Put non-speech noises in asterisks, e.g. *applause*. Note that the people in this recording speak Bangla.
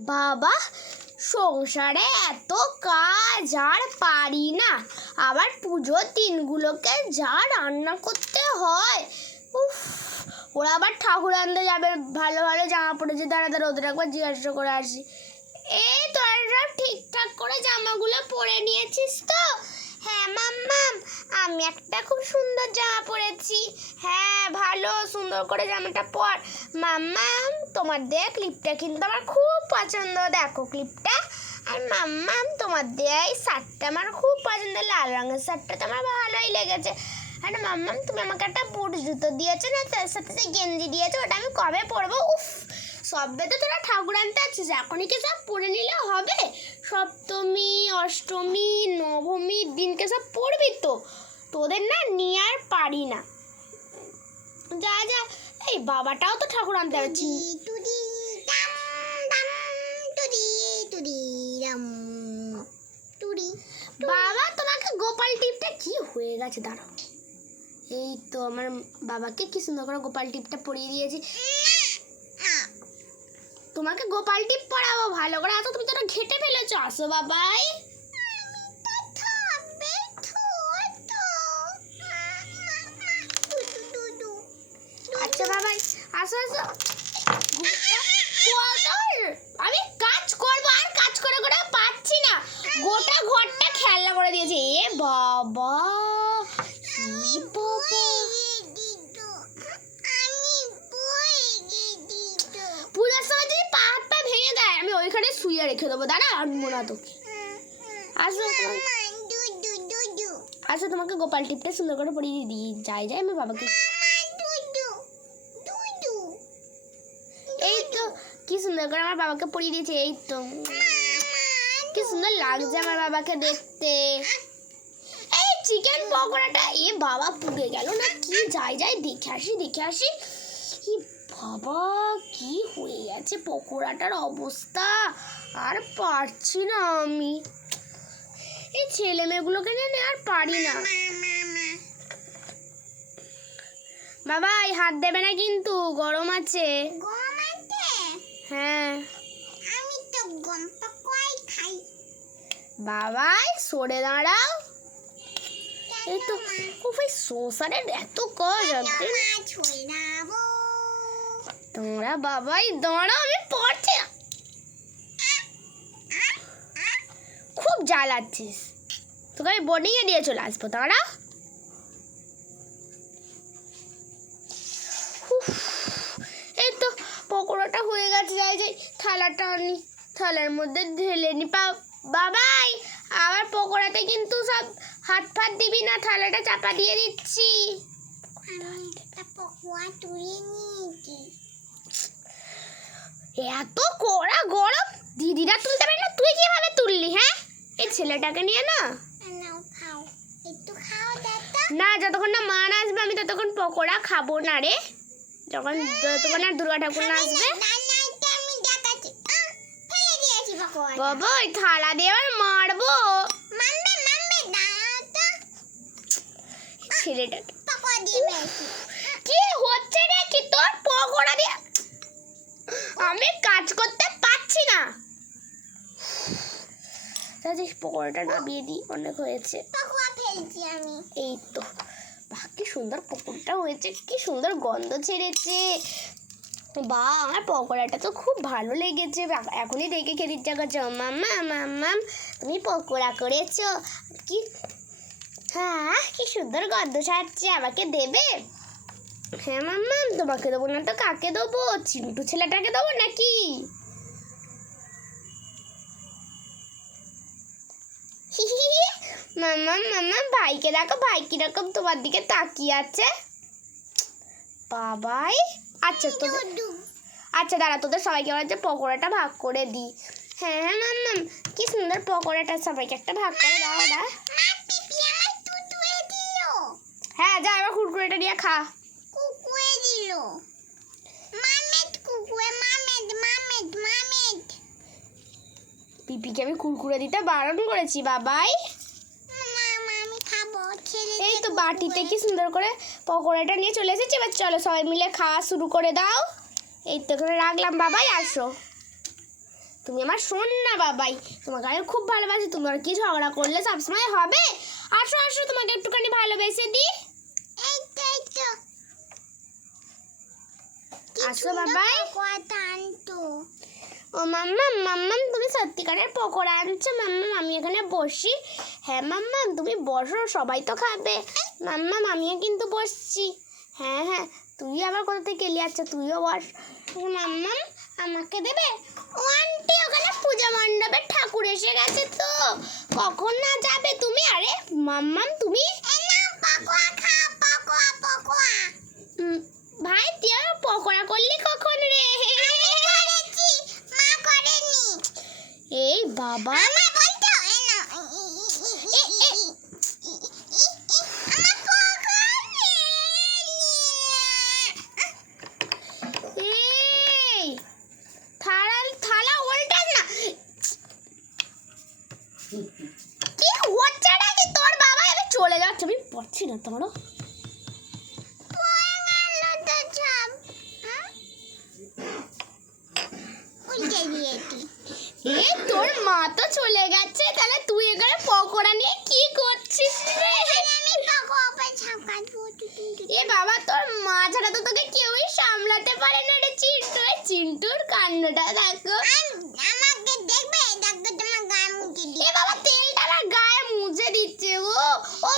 বাবা, সংসারে এত কাজ আর পারি না। আবার পুজোর দিনগুলোকে যা রান্না করতে হয়, উফ। ওরা আবার ঠাকুর আনতে যাবে, ভালো ভালো জামা পড়েছে তারা তারা ওদের একবার জিজ্ঞাসা করে আসি। এই তোরা ঠিকঠাক করে জামাগুলো পরে নিয়েছিস তো? হ্যাঁ মাম্মাম আমি একটা খুব সুন্দর জামা পরেছি। হ্যাঁ ভালো, সুন্দর করে জামাটা পর। মাম্মাম তোমার দেয়া ক্লিপটা কিন্তু আমার খুব পছন্দ। দেখো ক্লিপটা আর মাম্মাম তোমার দেয়া এই শার্টটা আমার খুব পছন্দ। লাল রঙের শার্টটা তো আমার ভালোই লেগেছে। আর মাম্মাম তুমি আমাকে একটা বুট জুতো দিয়েছ না? তার সাথে যে গেঞ্জি দিয়েছ, ওটা আমি কবে পরবো? উফ! সবে তো তোরা ঠাকুর আনতে আছিস এখনই কি সব পরে নিলে হবে? সপ্তমী অষ্টমী নবমীর দিনকে সব পড়বি তো। তোদের না নিয়ে আর পারি না। যা যা। এই বাবাটাও তো ঠাকুর আনতে তুদি বাবা তোমাকে গোপাল টিপটা কি হয়ে গেছে? দাঁড়াও। এই তো আমার বাবাকে কি সুন্দর করে গোপাল টিপটা পরিয়ে দিয়েছি। তোমাকে গোপাল টিপ পড়াবো ভালো করে। এত তুমি তো ঘেটে ফেলেছো। আসো বাবাই আচ্ছা বাবাই আসো আসো *laughs* কত- আমি কাজ করব আর কাজ করে করে পাচ্ছি না গোটা ঘরটা খেলনা করে দিয়েছে এ বাবা কি বাবা পূজার সময় যদি পা হাত পা ভেঙে দেয় ওইখানে শুয়ে রেখে দেবো। দাঁড়া আনব না তোকে। আসো আসো তোমাকে গোপাল টিপটা সুন্দর করে পরিয়ে দিই। যাই যাই, আমি বাবাকে এই তো, কি সুন্দর করে আমার বাবাকে পরিয়ে দিয়েছে, এই তো। কি সুন্দর লাগছে আমার বাবাকে দেখতে। এই চিকেন পকোড়াটা, এ বাবা পুড়ে গেল না কি? যাই যাই, দেখে আসি দেখে আসি। বাবা কি হয়ে গেছে? পকোড়াটার অবস্থা আর পারছি না আমি। এই ছেলে মেয়েগুলোকে নিয়ে আর পারি না। বাবা এই হাত দেবে না কিন্তু গরম আছে। হ্যাঁ। আমি তো খাই। বাবাই সরে দাঁড়াও। এই তো এই সংসারের এত কাজ যাব তোমরা বাবাই, দাঁড়াও, আমি পড়ছি না। খুব জ্বালাচ্ছিস। তোকে আমি বোর্ডিংয়ে দিয়ে চলে আসব দাঁড়া এই তো পকোড়াটা হয়ে গেছে, যাই যাই, থালাটা আনি, থালার মধ্যে ঢেলে নি। বাবাই, আবার পকোড়াতে কিন্তু সব হাত ফাত দিবি না, থালাটা চাপা দিয়ে দিচ্ছি। পকোয়া তুলে নিয়েছি এত কড়া গরম। দিদিরা তুলতে পারে না তুই কীভাবে তুললি হ্যাঁ? এই ছেলেটাকে নিয়ে না। না যতক্ষণ না মা আসবে আমি ততক্ষণ পকোড়া খাব না রে। যখন যতক্ষণ না দুর্গা ঠাকুর না আসবে। বাবা ওই থালা দিয়ে আবার মারবো। ছেলেটাকে কি হচ্ছে রে কি তোর পকোড়া দিয়ে আমি কাজ করতে পারছি না। তাহলে পকোড়াটা নামিয়ে দিই অনেক হয়েছে। ফেলছি আমি। এই তো। বাহ কি সুন্দর পকোড়াটা হয়েছে কি সুন্দর গন্ধ ছেড়েছে। বা আমার পকোড়াটা তো খুব ভালো লেগেছে। এখনই দেখে খেতে ইচ্ছা করছে মাম্মা মাম্মাম তুমি পকোড়া করেছ। কি হ্যাঁ কি সুন্দর গন্ধ ছাড়ছে আমাকে দেবে? হ্যাঁ মাম্মাম তোমাকে দেবো না তো কাকে দেবো? চিন্টু ছেলেটাকে দেবো নাকি? *laughs* মাম্মা মাম্মা ভাইকে দেখো ভাই কীরকম তোমার দিকে তাকিয়ে আছে। বাবাই। আচ্ছা তোদের আচ্ছা দাঁড়া তোদের সবাইকে বলছে পকোড়াটা ভাগ করে দিই হ্যাঁ হ্যাঁ মাম্মাম কি সুন্দর পকোড়াটা সবাইকে একটা ভাগ করে দাও দিল হ্যাঁ যা এবার কুরকুরেটা নিয়ে খা। পিপিকে আমি কুরকুরে দিতে বারণ করেছি বাবাই। মামা আমি খাব এই তো বাটিতে কি সুন্দর করে পকোড়াটা নিয়ে চলে এসেছি এবার চলো সবাই মিলে খাওয়া শুরু করে দাও। এই তো এখানে রাখলাম বাবাই আসো। তুমি আমার শোন না বাবাই। তোমাকে আমি খুব ভালোবাসি তুমি আর কি ঝগড়া করলে সবসময় হবে। আসো আসো তোমাকে একটুখানি ভালোবেসে দিই। আসো বাবাই। পকোড়া আনতো। ও মাম্মা মাম্মাম তুমি সত্যিকারের পকোড়া আনছো? মাম্মাম আমি এখানে বসি। হ্যাঁ মাম্মাম তুমি বসো সবাই তো খাবে। মাম্মাম আমিও কিন্তু বসছি। হ্যাঁ হ্যাঁ তুই আবার কোথা থেকে এলি? আচ্ছা তুইও বস। মাম্মাম আমাকে দেবে? ও আন্টি ওখানে পূজা মণ্ডপে ঠাকুর এসে গেছে তো। কখন না যাবে তুমি? আরে মাম্মাম তুমি? ভাই তুই পকোড়া করলি কখন রে করেছি মা করেনি এই বাবা আমার বলতো এই না এ এ আমার পকোড়া এই থালা থালা উল্টাস না। কি হচ্ছে নাকি তোর বাবা এবার চলে যাচ্ছে। আমি পাচ্ছি না তোর এই তোর মা তো চলে গেছে তাহলে তুই এখানে পকোড়া নিয়ে কি করছিস রে? আমি পকোড়া ছাপাবো এ বাবা তোর মা ছাড়া তো তোকে কেউই সামলাতে পারে না রে চিন্টু। চিন্টুর কাণ্ডটা দেখো। আমাকে দেখবে দেখবে তোমার গায়ে মুখে এ বাবা তেলটা আমার গায়ে মুছে দিচ্ছে ও। ও